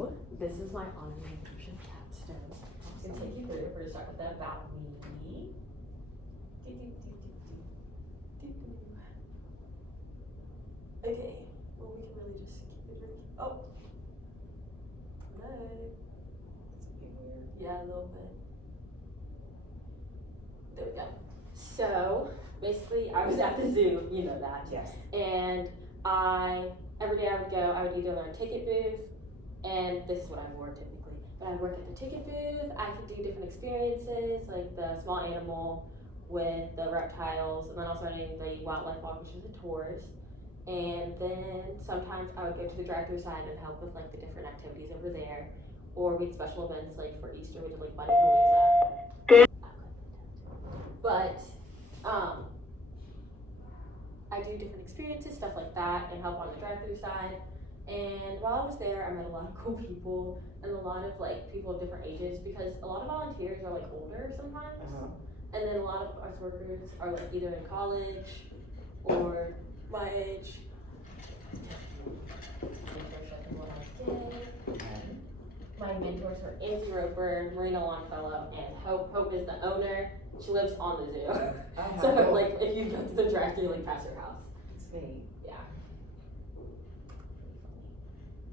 So, this is my honor mentorship capstone. I'm gonna take you through. We're gonna start with the about me. Okay, well, we can really just keep it drinking. Oh, hello. Is it being weird? Yeah, a little bit. There we go. So, basically, I was at the zoo, you know that. Yes. And every day I would go, I would either learn ticket booth, and this is what I wore typically, but I would work at the ticket booth. I could do different experiences, like the small animal with the reptiles, and then also running the wildlife walk, which is the tours. And then sometimes I would go to the drive-through side and help with like the different activities over there, or we had special events like for Easter we did like Bunny Palooza. But I do different experiences, stuff like that, and help on the drive-through side. And while I was there, I met a lot of cool people and a lot of like people of different ages, because a lot of volunteers are like older sometimes, and then a lot of us workers are like either in college or my age. My mentors were Angie Roper, Marina Longfellow, and Hope. Hope is the owner. She lives on the zoo. So like if you go to the drive-thru, you like pass her house. Sweet. Yeah.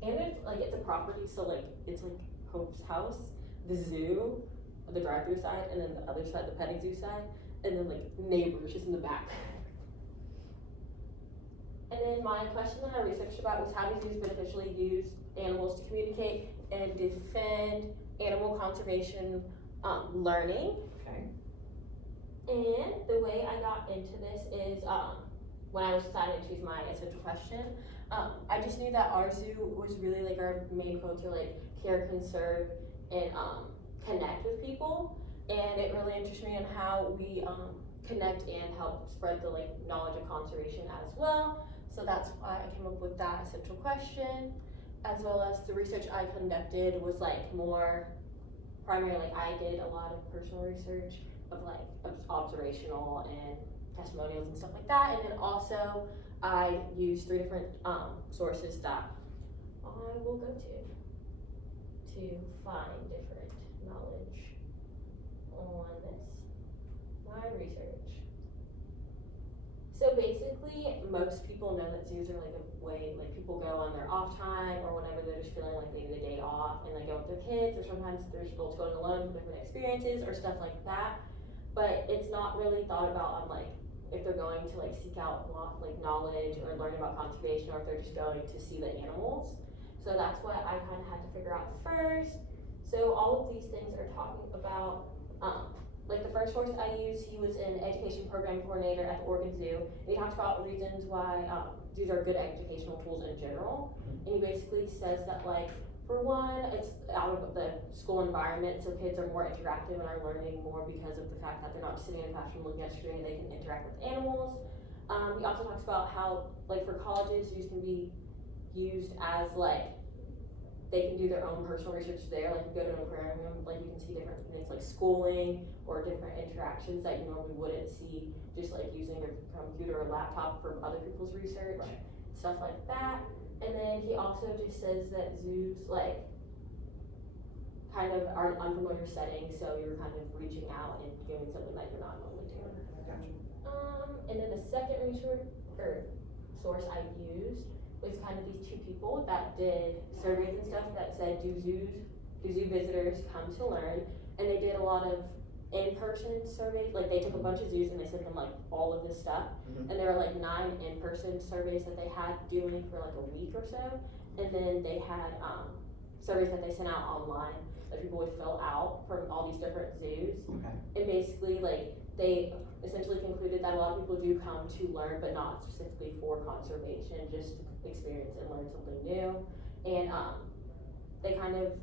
And it's a property, so like it's like Hope's house, the zoo, the drive-thru side, and then the other side, the petting zoo side, and then like neighbors just in the back. And then my question that I researched about was how do zoos beneficially use animals to communicate and defend animal conservation learning. Okay. And the way I got into this is when I was deciding to choose my essential question, I just knew that our zoo was really like our main goal to like care, conserve, and connect with people. And it really interests me in how we connect and help spread the like knowledge of conservation as well. So that's why I came up with that essential question, as well as the research I conducted was like more primary, like I did a lot of personal research of like observational and testimonials and stuff like that. And then also I used 3 different sources that I will go to find different knowledge on this, my research. So basically, most people know that zoos are like a way, like people go on their off time or whenever they're just feeling like they need a day off and they go with their kids, or sometimes there's adults going alone for different experiences or stuff like that. But it's not really thought about on like if they're going to like seek out like knowledge or learn about conservation, or if they're just going to see the animals. So that's what I kind of had to figure out first. So all of these things are talking about like the first source I used, he was an education program coordinator at the Oregon Zoo, and he talks about reasons why zoos are good educational tools in general. And he basically says that like, for one, it's out of the school environment, so kids are more interactive and are learning more because of the fact that they're not just sitting in a classroom looking at a screen, they can interact with animals. He also talks about how, like for colleges, zoos can be used as like, they can do their own personal research there, like you go to an aquarium, like you can see different things like schooling or different interactions that you normally wouldn't see just like using your computer or laptop for other people's research, stuff like that. And then he also just says that zoos like kind of are an unfamiliar setting, so you're kind of reaching out and doing something that you're not normally doing. Gotcha. And then the second research or source I used was kind of these 2 people that did surveys and stuff that said, do zoo visitors come to learn? And they did a lot of in-person surveys, like they took a bunch of zoos and they sent them like all of this stuff. And there were like 9 in-person surveys that they had doing for like a week or so. And then they had surveys that they sent out online that people would fill out from all these different zoos. Okay. And basically like they essentially concluded that a lot of people do come to learn, but not specifically for conservation, just to experience and learn something new. And they kind of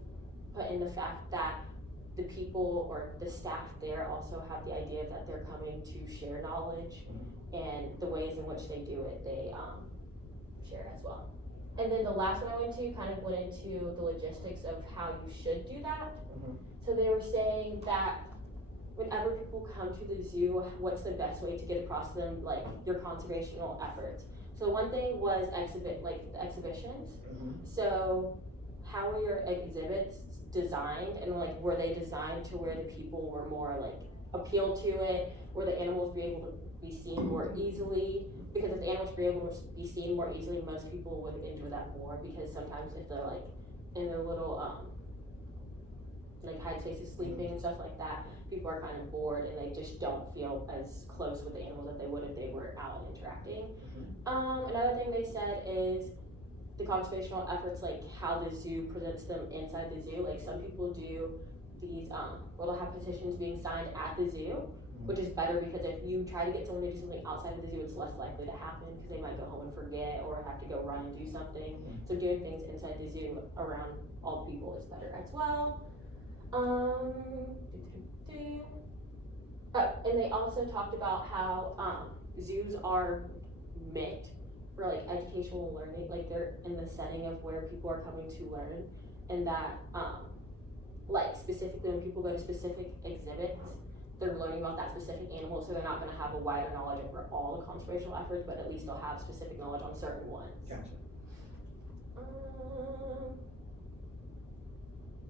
put in the fact that the people or the staff there also have the idea that they're coming to share knowledge, and the ways in which they do it, they share as well. And then the last one I went to kind of went into the logistics of how you should do that. So they were saying that whenever people come to the zoo, what's the best way to get across to them like your conservational efforts? So one thing was the exhibitions. So how were your exhibits designed, and like were they designed to where the people were more like appealed to it, where the animals be able to be seen more easily? Because if the animals were able to be seen more easily, most people would enjoy that more, because sometimes if they're like in their little like hide spaces sleeping and stuff like that, people are kind of bored and they just don't feel as close with the animals as they would if they were out and interacting. Another thing they said is the conservational efforts, like how the zoo presents them inside the zoo. Like some people do these, where they'll have petitions being signed at the zoo, which is better, because if you try to get someone to do something outside of the zoo, it's less likely to happen because they might go home and forget or have to go run and do something. So doing things inside the zoo around all the people is better as well. And they also talked about how zoos are meant for like educational learning, like they're in the setting of where people are coming to learn, and that like specifically when people go to specific exhibits, they're learning about that specific animal, so they're not going to have a wider knowledge over all the conservational efforts, but at least they'll have specific knowledge on certain ones. Gotcha.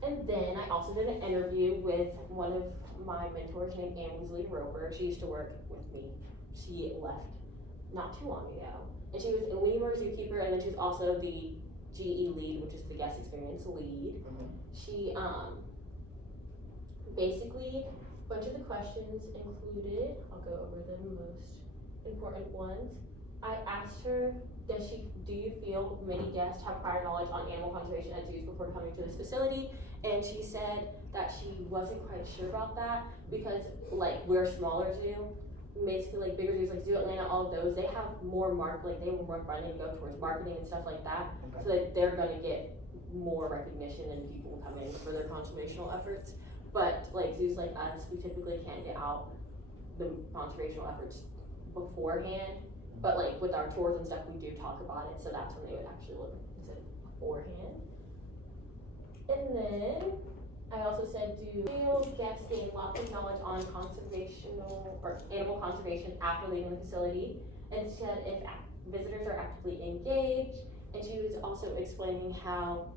And then I also did an interview with one of my mentors named Ainsley Roper. She used to work with me. She left not too long ago. And she was a lemur zookeeper, and then she was also the GE lead, which is the guest experience lead. She basically, a bunch of the questions included, I'll go over the most important ones. I asked her, do you feel many guests have prior knowledge on animal conservation at zoos before coming to this facility? And she said that she wasn't quite sure about that, because like we're a smaller zoo, basically like bigger zoos like Zoo Atlanta, all of those, they have more they have more funding to go towards marketing and stuff like that, so that they're gonna get more recognition and people come in for their conservational efforts. But like zoos like us, we typically can't get out the conservational efforts beforehand, but like with our tours and stuff, we do talk about it, so that's when they would actually look into it beforehand. And then I also said, do guests gain lots of knowledge on conservational or animal conservation after leaving the facility? And she said if visitors are actively engaged, and she was also explaining how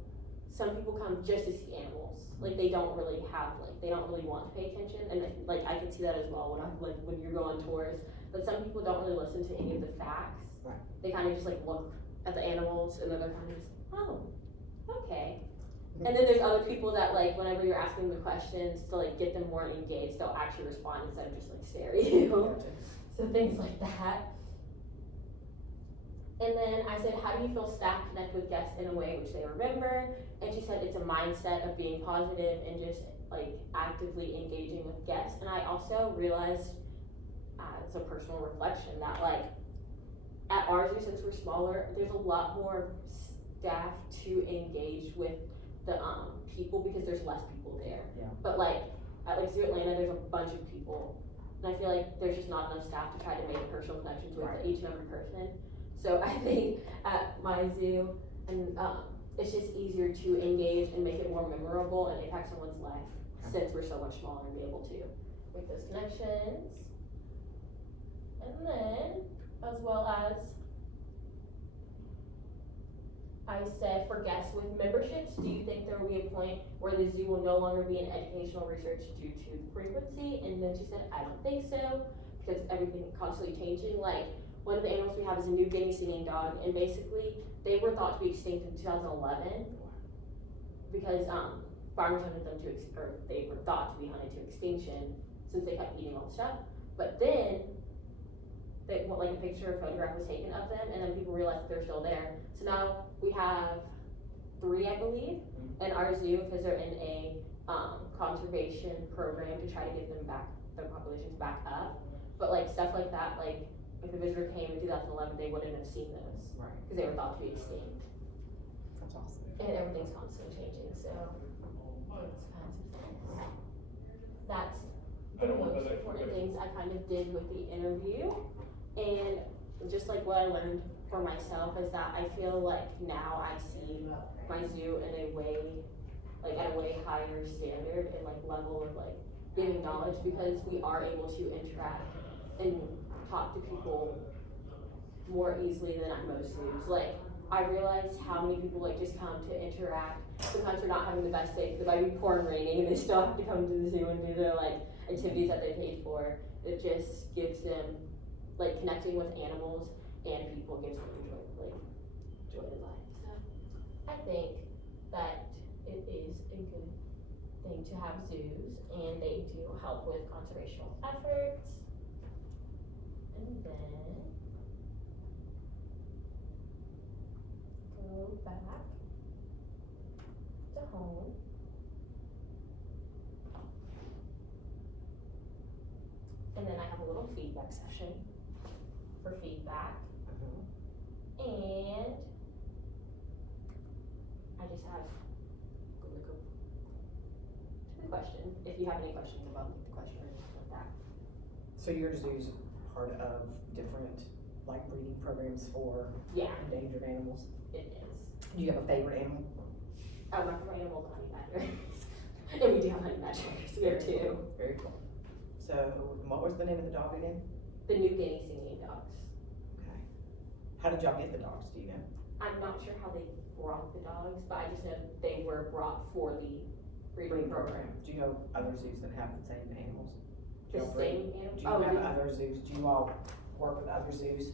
some people come just to see animals. Like they don't really want to pay attention, and like I can see that as well when you go on tours. But some people don't really listen to any of the facts. Right. They kind of just like look at the animals, and then they're kind of just, oh, okay. And then there's other people that like whenever you're asking the questions to like get them more engaged, they'll actually respond instead of just like stare at you. So things like that. And then I said, how do you feel staff connect with guests in a way which they remember? And she said it's a mindset of being positive and just like actively engaging with guests. And I also realized as a personal reflection that like at our zoo, since we're smaller, there's a lot more staff to engage with the people because there's less people there. Yeah. But like at like Zoo Atlanta, there's a bunch of people, and I feel like there's just not enough staff to try to make personal connections with each and every person. So I think at my zoo, and it's just easier to engage and make it more memorable and impact someone's life since we're so much smaller and be able to make those connections. And then, as well as I said, for guests with memberships, do you think there will be a point where the zoo will no longer be an educational research due to the frequency? And then she said, I don't think so, because everything is constantly changing. Like, one of the animals we have is a New Guinea singing dog, and basically, they were thought to be extinct in 2011 because farmers hunted them or they were thought to be hunted to extinction since they kept eating all the stuff. But then, like a picture or photograph was taken of them, and then people realized that they're still there. So now we have 3, I believe, in our zoo because they're in a conservation program to try to get them back, their populations back up. But like stuff like that, like if a visitor came in 2011, they wouldn't have seen those because they were thought to be extinct. That's awesome. And everything's constantly changing, so it's kinds of things. That's the most important things I kind of did with the interview. And just like what I learned for myself is that I feel like now I see my zoo in a way, like at a way higher standard and like level of like giving knowledge, because we are able to interact and talk to people more easily than at most zoos. Like I realized how many people like just come to interact sometimes they're not having the best day, it might be pouring raining and they still have to come to the zoo and do their like activities that they paid for. It just gives them like connecting with animals and people gives them joy in life. So I think that it is a good thing to have zoos and they do help with conservational efforts. And then go back to home. And then I have a little feedback session for feedback. And I just have the question, if you have any questions about the question or anything like that. So your zoo's part of different, like, breeding programs for Yeah, endangered animals? it is. Do you have a favorite animal? Oh, my favorite animal is a honey badger. And we do have honey badgers, we have two. Very cool. So, what was the name of the dog again? The New Guinea singing dogs. Okay. How did y'all get the dogs, do you know? I'm not sure how they brought the dogs, but I just know they were brought for the breeding program. Do you know other zoos that have the same animals? Do The y'all breed? same animal? Do you have other zoos? Do you all work with other zoos?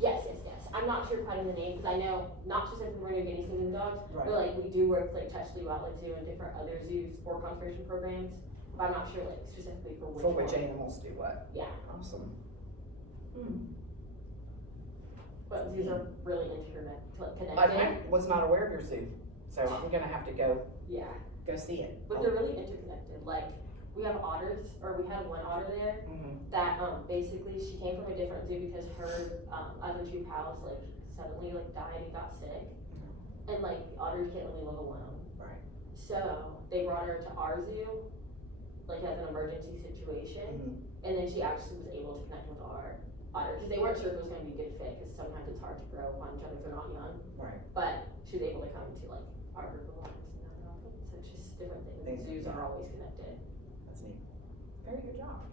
Yes. I'm not sure quite on the name, because I know, not specifically for New Guinea singing dogs, Right. but like we do work like Touchley Wildlife Zoo and different other zoos for conservation programs, but I'm not sure like specifically for which For which one. animals do what? Yeah, Awesome. but zoos are really connected. I was not aware of your zoo, so I'm gonna have to go Yeah, see it. but they're really interconnected. Like we have otters, or we had one otter there that basically she came from a different zoo because her other two pals like suddenly like died and got sick, and like otters can't really live alone. Right. So they brought her to our zoo, like as an emergency situation, and then she actually was able to connect with our otter because they weren't sure if it was going to be a good fit because sometimes it's hard to grow on each other if they're not young. Right. But she was able to come to like our group of otters and that often. So it's just different things. Things Zoos like are that. always connected. That's neat. Very good job.